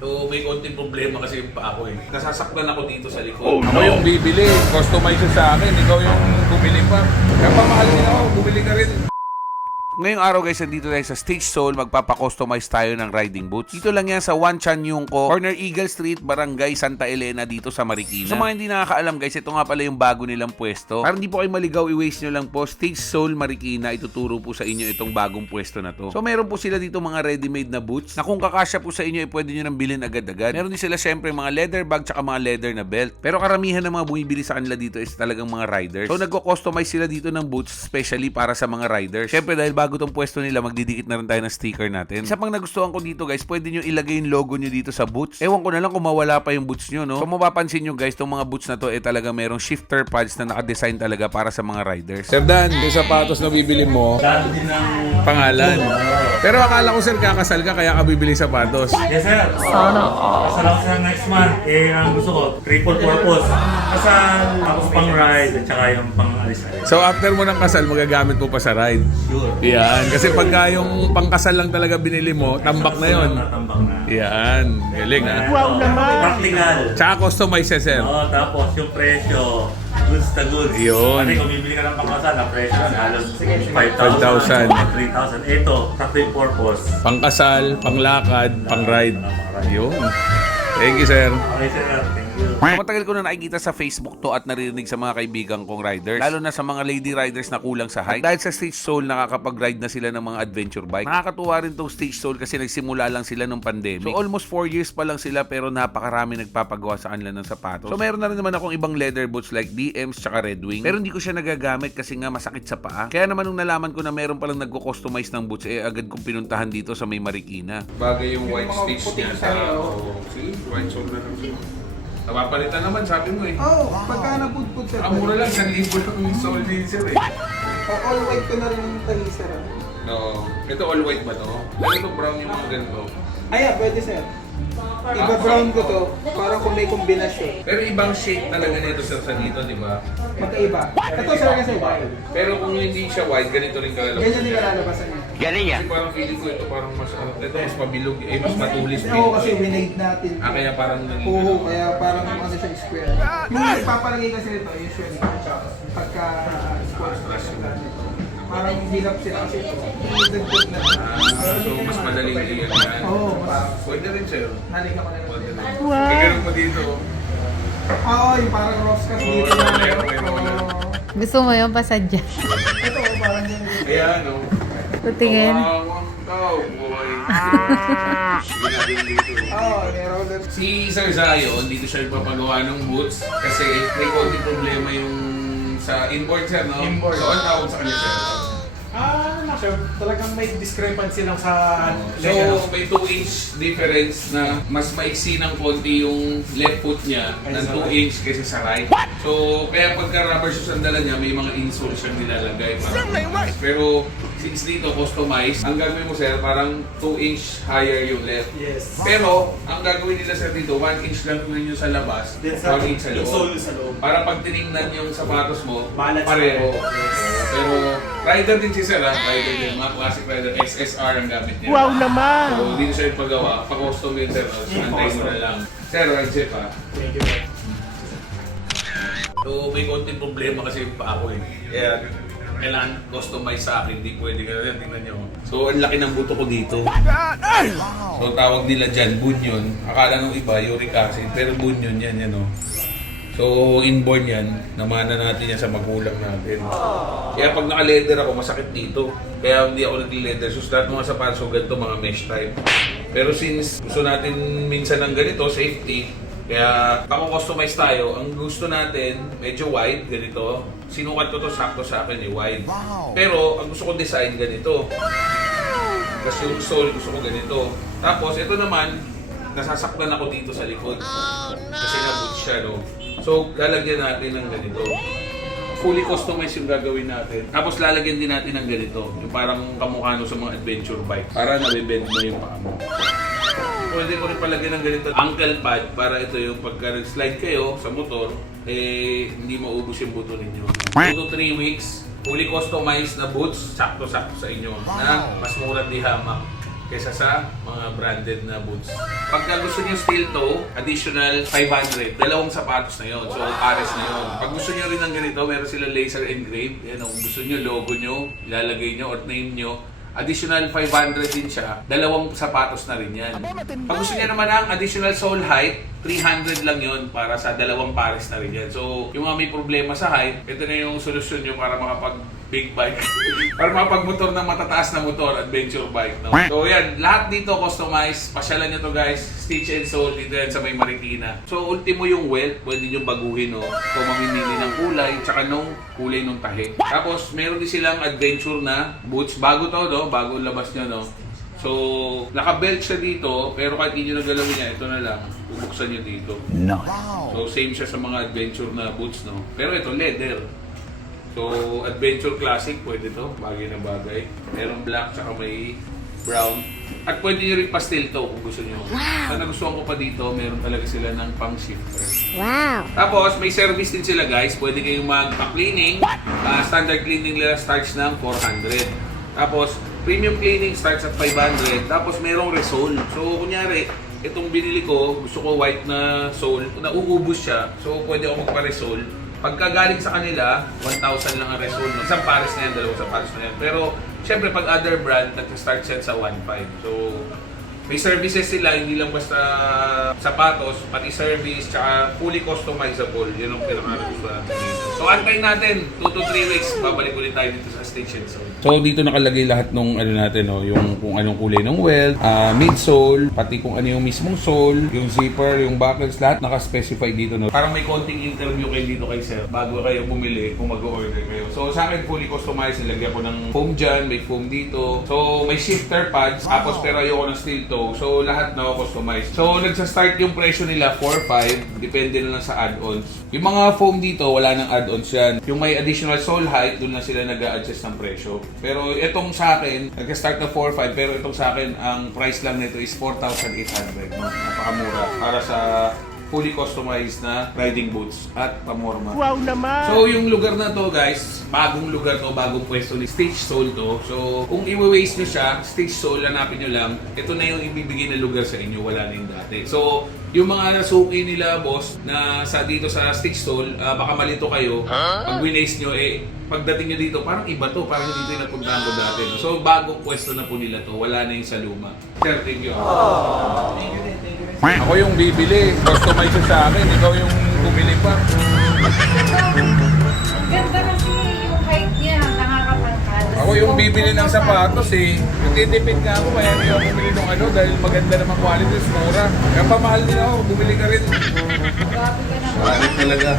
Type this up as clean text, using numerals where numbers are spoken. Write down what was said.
So may konting problema kasi yung pa ako eh. Nasasaktan ako dito sa likod. Oh, no. Ako yung bibili, customize sa akin, ikaw yung bumili pa. Kaya pamahal din ako, bumili ka rin. Ngayong araw guys, nandito tayo sa Stage Soul, magpapakustomize tayo ng riding boots. Dito lang yan sa One Chan Yungko, Corner Eagle Street, Barangay Santa Elena dito sa Marikina. Sa mga hindi nakakaalam guys, ito nga pala yung bago nilang pwesto. Para hindi po kayo maligaw, i-waste nyo lang po, Stage Soul Marikina, ituturo po sa inyo itong bagong pwesto na to. So meron po sila dito mga ready-made na boots na kung kakasya po sa inyo, pwede nyo nang bilhin agad-agad. Meron din sila syempre mga leather bag tsaka mga leather na belt. Pero karamihan ng mga bumibili sa kanila dito is talagang mga riders. So nagko-customize sila dito ng boots especially para sa mga riders. Syempre dahil bago tong pwesto nila, magdidikit na rin tayo ng sticker natin. Isa pang nagustuhan ko dito guys, pwede nyo ilagay yung logo nyo dito sa boots. Ewan ko na lang kung mawala pa yung boots nyo, no? So mapapansin nyo guys, tong mga boots na to talaga merong shifter pads na nakadesign talaga para sa mga riders. Sir Dan, yung sapatos na bibili mo, pangalan. Pero akala ko sir, kakasal ka kaya ka bibili sapatos. Yes sir. Kasal ako sa next month. Ang gusto ko, triple purpose. Kasal, tapos pang ride, at saka yung pang alis-alis. So after mo ng kasal, magagamit mo pa sa ride. Sure. Yan, kasi pagka yung pangkasal lang talaga binili mo, tambak na yon. Natambak na. Yan, galing ha. Wow naman! Practical. Tsaka customize sir. Oo, tapos yung presyo, goods to goods. Yun. Kasi kung bibili ka ng pangkasal, ang presyo nun, halos 5,000. 3,000. Ito, sakto yung purpose. Pangkasal, panglakad, pangride. Yun. Thank you sir. Okay sir, thank you. Matagal ko na nakikita sa Facebook to at naririnig sa mga kaibigan kong riders, lalo na sa mga lady riders na kulang sa height. At dahil sa Stage Soul, nakakapag-ride na sila ng mga adventure bike. Nakakatuwa rin tong Stage Soul kasi nagsimula lang sila nung pandemic. So almost 4 years pa lang sila pero napakarami nagpapagawa sa kanila ng sapatos. So meron na rin naman akong ibang leather boots like DMs tsaka Red Wing. Pero hindi ko siya nagagamit kasi nga masakit sa paa. Kaya naman nung nalaman ko na meron palang nagko-customize ng boots, agad kong pinuntahan dito sa may Marikina. Bagay yung white stitch niya sa... See, white soul na lang siya. Napapalitan naman, sabi mo eh. Pagka napudpud sir. Ang mura lang, 1,000 lang yung soul ni sir eh. All white ko na rin yung tahi sir. No. Ito all white ba to? Pero ito brown yung mga ganito. Pwede sir. Iba-brown ko to, parang kung may kombinasyon. Pero ibang shade talaga nito sir sa dito, di ba? Magkaiba. Ito sir kasi white. Pero kung hindi siya white, ganito rin kalalabasan. Ganyan din kalalabasan niya. Kasi parang feeling ko ito parang mas, ito mas mabilog, mas matulis. Oo, kasi winade natin. Kaya parang naging Oo, kaya parang ano siya square. Yung nagpapalagay kasi ito, usually, pagka square nito. Parang hilap sila kasi ito. Nilidagdag na. So mas madaling yan. Oo, mas Pwede rin sir. nalika ko na Pwede rin. rin. Kagano'n mo dito. Oo, yung parang Roscas Oo, dito na. meron, meron. Gusto mo yung pasadya? Ito, parang yan. Kaya ano. Tutingin. Kawawang cowboy. Oo, may roller. Si Sir Zion, dito siya nagpapagawa ng boots kasi may konting problema yung sa inboard sir, no? Inboard. So, ang tawag sa kanya sir? Sir, talagang may discrepancy lang sa So, may 2-inch difference na mas maiksi ng konti yung left foot niya ng 2 inch kaysa sa right. So, kaya pagka rubber shoes ang dala niya, may mga insoles siyang nilalagay. Pero, since dito, customized, ang gagawin mo sir, parang 2 inch higher yung left. Yes. Pero, ang gagawin nila sir dito, 1 inch lang yun sa labas, 1 inch sa loob. Insole sa loob. Para pag tinignan yung sapatos mo, Balance. pareho. Yes. Pero, rider din si sir ha, rider din. Mga classic rider, XSR ang gamit niya. Wow naman! So, dito siya yung paggawa. Pa-custom yun sir, antayin mo na lang. Sir, ride safe ha. Thank you. So may konting problema kasi yung pa ako eh. Kaya kailangan customize sa akin, hindi pwede ka rin, tingnan nyo. So ang laki ng buto ko dito. So tawag nila dyan, bunyon. Akala nung iba, uric acid, pero bunyon yan, yan o. So inborn yan, namana natin yan sa magulang natin. Kaya pag naka-leather ako, masakit dito. Kaya hindi ako nag-leather shoes. Lahat mga sapatos ko ganito, mga mesh type. Pero since gusto natin minsan ng ganito, safety, kaya pako-customize tayo. Ang gusto natin, medyo wide, ganito. Sinukat ko to sakto sa akin, wide. Pero ang gusto ko design, ganito. Kasi yung sole, gusto ko ganito. Tapos ito naman, nasasaktan ako dito sa likod. Kasi na-boot siya, no? So, lalagyan natin ng ganito. Fully customized yung gagawin natin. Tapos lalagyan din natin ng ganito. Yung parang kamukha no sa mga adventure bike. Para nabibend mo yung paa mo. Pwede ko rin palagyan ng ganito ankle pad para ito yung pagka nag-slide kayo sa motor, hindi maubos yung buto ninyo. 2 to 3 weeks, fully customized na boots, sakto-sakto sa inyo na mas mura di hamak. kesa sa mga branded na boots. Pagka gusto niyo steel toe, additional 500. Dalawang sapatos na yon. So, pares na yon. Pag gusto niyo rin ng ganito, meron sila laser engraved. Yan, kung gusto niyo, logo niyo, ilalagay niyo or name niyo. Additional 500 din siya. Dalawang sapatos na rin yan. Pag gusto niya naman ang additional sole height, 300 lang yon para sa dalawang pares na rin yan. So, yung mga may problema sa height, ito na yung solusyon nyo para makapag big bike. Para makapag-motor ng matataas na motor, adventure bike. No? So, yan. Lahat dito customized. Pasyalan nyo to guys. Stitch and Sole dito yan sa may Marikina. So, ultimo yung welt. Pwede nyo baguhin. No? So, mamimili ng kulay. Tsaka nung kulay nung tahi. Tapos, meron din silang adventure na boots. Bago to, no? Bago labas nyo, no? So, naka-belt siya dito, pero kahit hindi nyo nagalawin niya, ito na lang, bubuksan nyo dito. So, same siya sa mga adventure na boots, no? Pero ito, leather. So, adventure classic, pwede to, bagay na bagay. Merong black, tsaka may brown. At pwede nyo rin pastel to kung gusto nyo. Ang nagustuhan ko pa dito, meron talaga sila ng pang shifter. Wow! Tapos, may service din sila guys. Pwede kayong magpa-cleaning. Standard cleaning nila starts ng 400. Tapos, premium cleaning starts at 500. Tapos, merong resole. So, kunyari, itong binili ko, gusto ko white na sole. Nauubos siya. So, pwede ako magpa-resole. Pagka galing sa kanila, 1,000 lang ang resole. Isang pares na yan, dalawang pares na yan. Pero, syempre, pag other brand, nag-start yan sa 1,500. So, may services sila, hindi lang basta sapatos, pati service, tsaka fully customizable. Yun ang pinaka-gusto natin dito. So, antayin natin, 2 to 3 weeks, babalik ulit tayo dito sa Stitch and Sole. So dito nakalagay lahat ng ano natin, no, yung kung anong kulay ng welt, midsole, pati kung ano yung mismong sole, yung zipper, yung buckles, lahat naka-specify dito, no. Parang may konting interview kayo dito kay sir bago kayo bumili kung mag-order kayo. So sa akin fully customized, nilagyan ko ng foam dyan, may foam dito. So may shifter pads, tapos pero ayoko ng steel toe. So lahat na customized. So nagsa-start yung presyo nila 4,500, depende na lang sa add-ons. Yung mga foam dito, wala nang add-ons yan. Yung may additional sole height, doon na sila nag-a-adjust ng presyo. Pero itong sa akin, nag-start na 4,500, pero itong sa akin, ang price lang nito is 4,800. No? Napakamura para sa fully customized na riding boots at pamorma. Wow naman! So yung lugar na to guys, bagong lugar to, bagong pwesto ni Stitch Sole to. So kung i-waste nyo siya, Stitch Sole, hanapin nyo lang, ito na yung ibibigay na lugar sa inyo, wala na yung dati. So yung mga nasuki nila boss na sa dito sa Stitch Sole, baka malito kayo, pag winaste nyo pagdating nyo dito, parang iba to, parang hindi yung napuntahan ko dati. No? So bagong pwesto na po nila to, wala na yung sa luma. Sir, thank you. Thank you din, thank you din. Ako yung bibili, customize siya sa akin, ikaw yung bumili pa. Ang ganda kasi yung height niya, nakakapangkad. Ako yung bibili ng sapatos Yung titipid nga ako, kaya hindi ako bumili ng ano dahil maganda naman quality, mura. Kaya pamahal din ako, bumili ka rin. Grabe ka naman. Bakit talaga?